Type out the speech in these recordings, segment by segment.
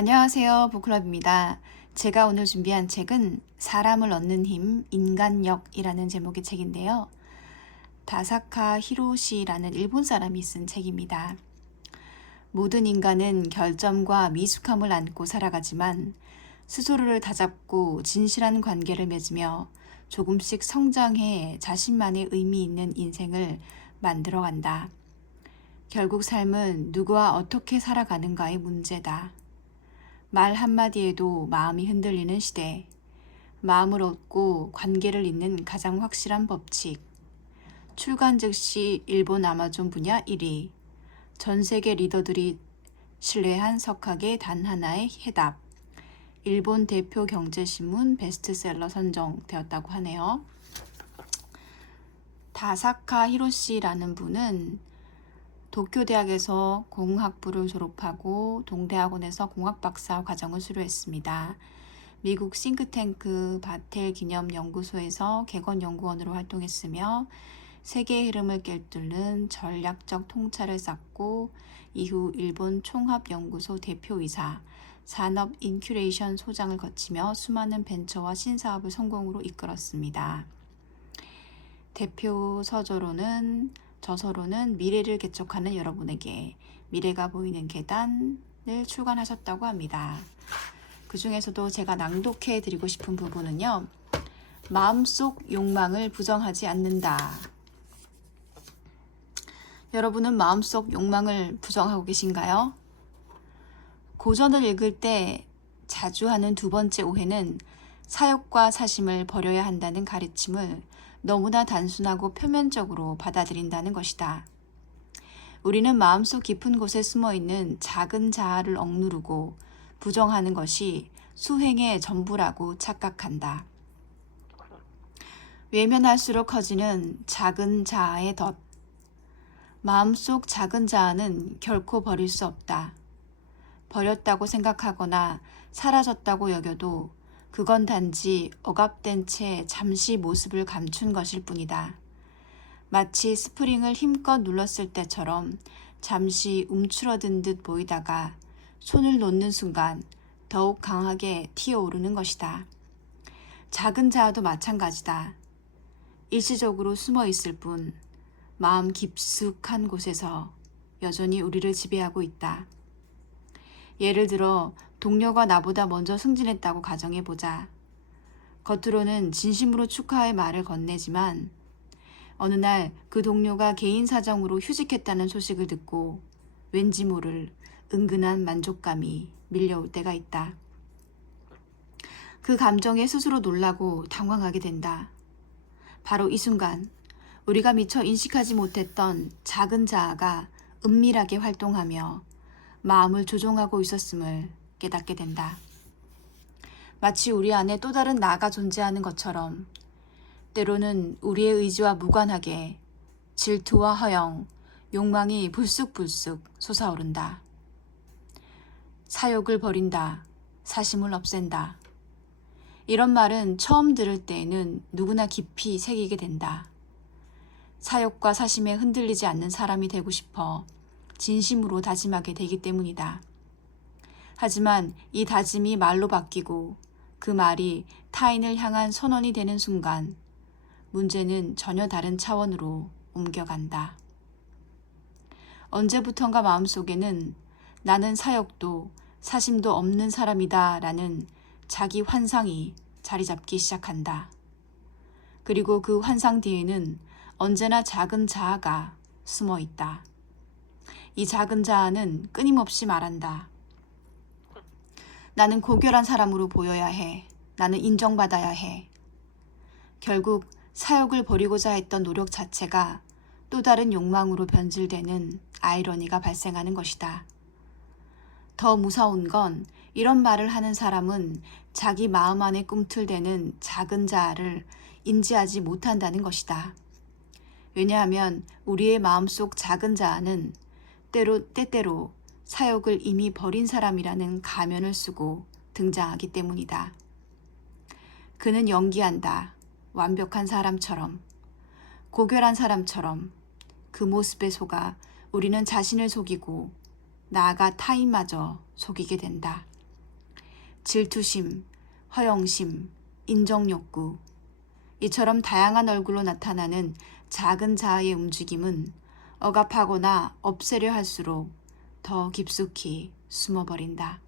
안녕하세요. 보클럽입니다. 제가 오늘 준비한 책은 사람을 얻는 힘, 인간력이라는 제목의 책인데요. 다사카 히로시라는 일본 사람이 쓴 책입니다. 모든 인간은 결점과 미숙함을 안고 살아가지만 스스로를 다잡고 진실한 관계를 맺으며 조금씩 성장해 자신만의 의미 있는 인생을 만들어간다. 결국 삶은 누구와 어떻게 살아가는가의 문제다. 말 한마디에도 마음이 흔들리는 시대. 마음을 얻고 관계를 잇는 가장 확실한 법칙. 출간 즉시 일본 아마존 분야 1위. 전 세계 리더들이 신뢰한 석학의 단 하나의 해답. 일본 대표 경제신문 베스트셀러 선정되었다고 하네요. 다사카 히로시라는 분은 도쿄대학에서 공학부를 졸업하고 동대학원에서 공학박사 과정을 수료했습니다. 미국 싱크탱크 바텔 기념연구소에서 객원연구원으로 활동했으며 세계의 흐름을 꿰뚫는 전략적 통찰을 쌓고 이후 일본 총합연구소 대표이사, 산업 인큐레이션 소장을 거치며 수많은 벤처와 신사업을 성공으로 이끌었습니다. 대표 저서로는 미래를 개척하는 여러분에게 미래가 보이는 계단을 출간하셨다고 합니다. 그 중에서도 제가 낭독해 드리고 싶은 부분은요. 마음속 욕망을 부정하지 않는다. 여러분은 마음속 욕망을 부정하고 계신가요? 고전을 읽을 때 자주 하는 두 번째 오해는 사욕과 사심을 버려야 한다는 가르침을 너무나 단순하고 표면적으로 받아들인다는 것이다. 우리는 마음속 깊은 곳에 숨어있는 작은 자아를 억누르고 부정하는 것이 수행의 전부라고 착각한다. 외면할수록 커지는 작은 자아의 덫. 마음속 작은 자아는 결코 버릴 수 없다. 버렸다고 생각하거나 사라졌다고 여겨도 그건 단지 억압된 채 잠시 모습을 감춘 것일 뿐이다. 마치 스프링을 힘껏 눌렀을 때처럼 잠시 움츠러든 듯 보이다가 손을 놓는 순간 더욱 강하게 튀어오르는 것이다. 작은 자아도 마찬가지다. 일시적으로 숨어 있을 뿐 마음 깊숙한 곳에서 여전히 우리를 지배하고 있다. 예를 들어 동료가 나보다 먼저 승진했다고 가정해보자. 겉으로는 진심으로 축하의 말을 건네지만 어느 날 그 동료가 개인 사정으로 휴직했다는 소식을 듣고 왠지 모를 은근한 만족감이 밀려올 때가 있다. 그 감정에 스스로 놀라고 당황하게 된다. 바로 이 순간 우리가 미처 인식하지 못했던 작은 자아가 은밀하게 활동하며 마음을 조종하고 있었음을 깨닫게 된다. 마치 우리 안에 또 다른 나가 존재하는 것처럼 때로는 우리의 의지와 무관하게 질투와 허영, 욕망이 불쑥불쑥 솟아오른다. 사욕을 버린다. 사심을 없앤다. 이런 말은 처음 들을 때에는 누구나 깊이 새기게 된다. 사욕과 사심에 흔들리지 않는 사람이 되고 싶어 진심으로 다짐하게 되기 때문이다. 하지만 이 다짐이 말로 바뀌고 그 말이 타인을 향한 선언이 되는 순간 문제는 전혀 다른 차원으로 옮겨간다. 언제부턴가 마음속에는 나는 사욕도 사심도 없는 사람이다 라는 자기 환상이 자리 잡기 시작한다. 그리고 그 환상 뒤에는 언제나 작은 자아가 숨어 있다. 이 작은 자아는 끊임없이 말한다. 나는 고결한 사람으로 보여야 해. 나는 인정받아야 해. 결국 사욕을 버리고자 했던 노력 자체가 또 다른 욕망으로 변질되는 아이러니가 발생하는 것이다. 더 무서운 건 이런 말을 하는 사람은 자기 마음 안에 꿈틀대는 작은 자아를 인지하지 못한다는 것이다. 왜냐하면 우리의 마음속 작은 자아는 때때로 사욕을 이미 버린 사람이라는 가면을 쓰고 등장하기 때문이다. 그는 연기한다. 완벽한 사람처럼, 고결한 사람처럼. 그 모습에 속아 우리는 자신을 속이고 나아가 타인마저 속이게 된다. 질투심, 허영심, 인정욕구, 이처럼 다양한 얼굴로 나타나는 작은 자아의 움직임은 억압하거나 없애려 할수록 더 깊숙이 숨어버린다.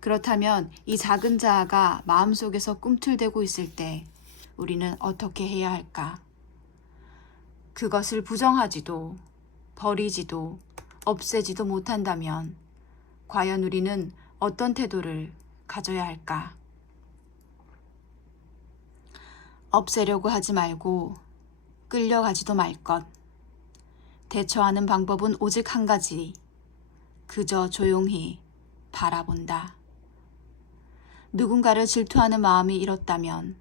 그렇다면 이 작은 자아가 마음속에서 꿈틀대고 있을 때 우리는 어떻게 해야 할까? 그것을 부정하지도 버리지도 없애지도 못한다면 과연 우리는 어떤 태도를 가져야 할까? 없애려고 하지 말고 끌려가지도 말 것. 대처하는 방법은 오직 한 가지. 그저 조용히 바라본다. 누군가를 질투하는 마음이 일었다면,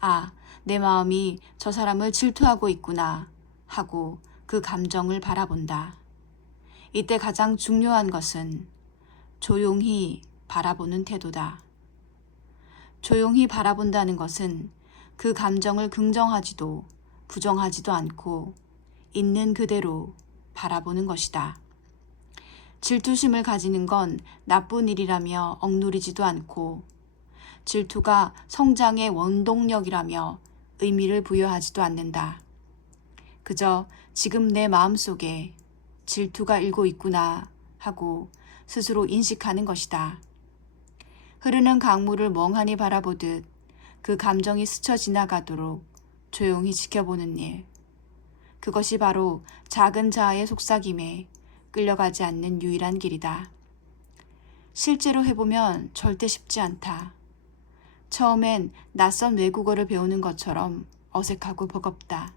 아, 내 마음이 저 사람을 질투하고 있구나 하고 그 감정을 바라본다. 이때 가장 중요한 것은 조용히 바라보는 태도다. 조용히 바라본다는 것은 그 감정을 긍정하지도 부정하지도 않고 있는 그대로 바라보는 것이다. 질투심을 가지는 건 나쁜 일이라며 억누르지도 않고 질투가 성장의 원동력이라며 의미를 부여하지도 않는다. 그저 지금 내 마음속에 질투가 일고 있구나 하고 스스로 인식하는 것이다. 흐르는 강물을 멍하니 바라보듯 그 감정이 스쳐 지나가도록 조용히 지켜보는 일. 그것이 바로 작은 자아의 속삭임에 끌려가지 않는 유일한 길이다. 실제로 해보면 절대 쉽지 않다. 처음엔 낯선 외국어를 배우는 것처럼 어색하고 버겁다.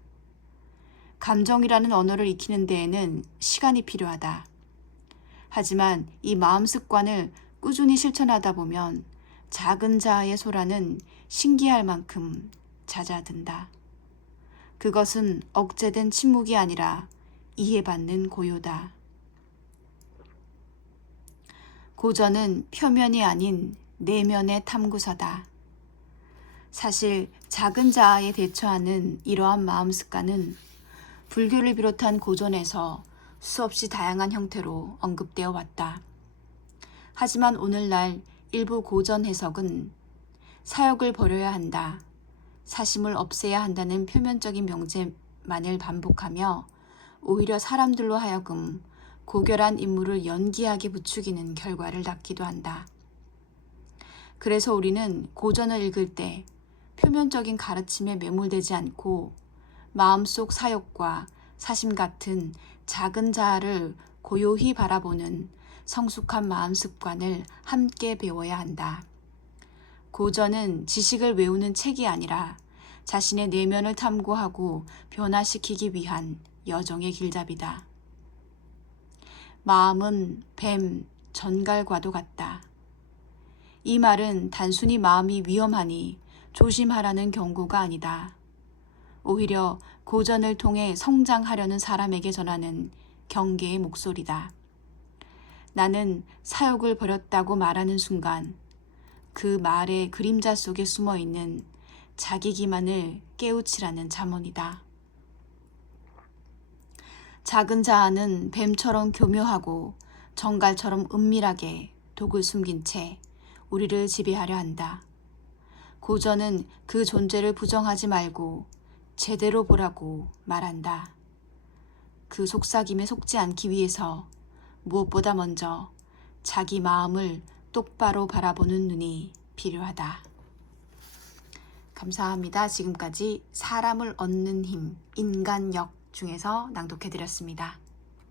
감정이라는 언어를 익히는 데에는 시간이 필요하다. 하지만 이 마음 습관을 꾸준히 실천하다 보면 작은 자아의 소라는 신기할 만큼 잦아든다. 그것은 억제된 침묵이 아니라 이해받는 고요다. 고전은 표면이 아닌 내면의 탐구서다. 사실 작은 자아에 대처하는 이러한 마음 습관은 불교를 비롯한 고전에서 수없이 다양한 형태로 언급되어 왔다. 하지만 오늘날 일부 고전 해석은 사욕을 버려야 한다, 사심을 없애야 한다는 표면적인 명제만을 반복하며 오히려 사람들로 하여금 고결한 인물을 연기하게 부추기는 결과를 낳기도 한다. 그래서 우리는 고전을 읽을 때 표면적인 가르침에 매몰되지 않고 마음속 사욕과 사심 같은 작은 자아를 고요히 바라보는 성숙한 마음 습관을 함께 배워야 한다. 고전은 지식을 외우는 책이 아니라 자신의 내면을 탐구하고 변화시키기 위한 여정의 길잡이다. 마음은 뱀, 전갈과도 같다. 이 말은 단순히 마음이 위험하니 조심하라는 경고가 아니다. 오히려 고전을 통해 성장하려는 사람에게 전하는 경계의 목소리다. 나는 사욕을 버렸다고 말하는 순간 그 말의 그림자 속에 숨어 있는 자기 기만을 깨우치라는 잠언이다. 작은 자아는 뱀처럼 교묘하고 정갈처럼 은밀하게 독을 숨긴 채 우리를 지배하려 한다. 고전은 그 존재를 부정하지 말고 제대로 보라고 말한다. 그 속삭임에 속지 않기 위해서 무엇보다 먼저 자기 마음을 똑바로 바라보는 눈이 필요하다. 감사합니다. 지금까지 사람을 얻는 힘, 인간역 중에서 낭독해드렸습니다.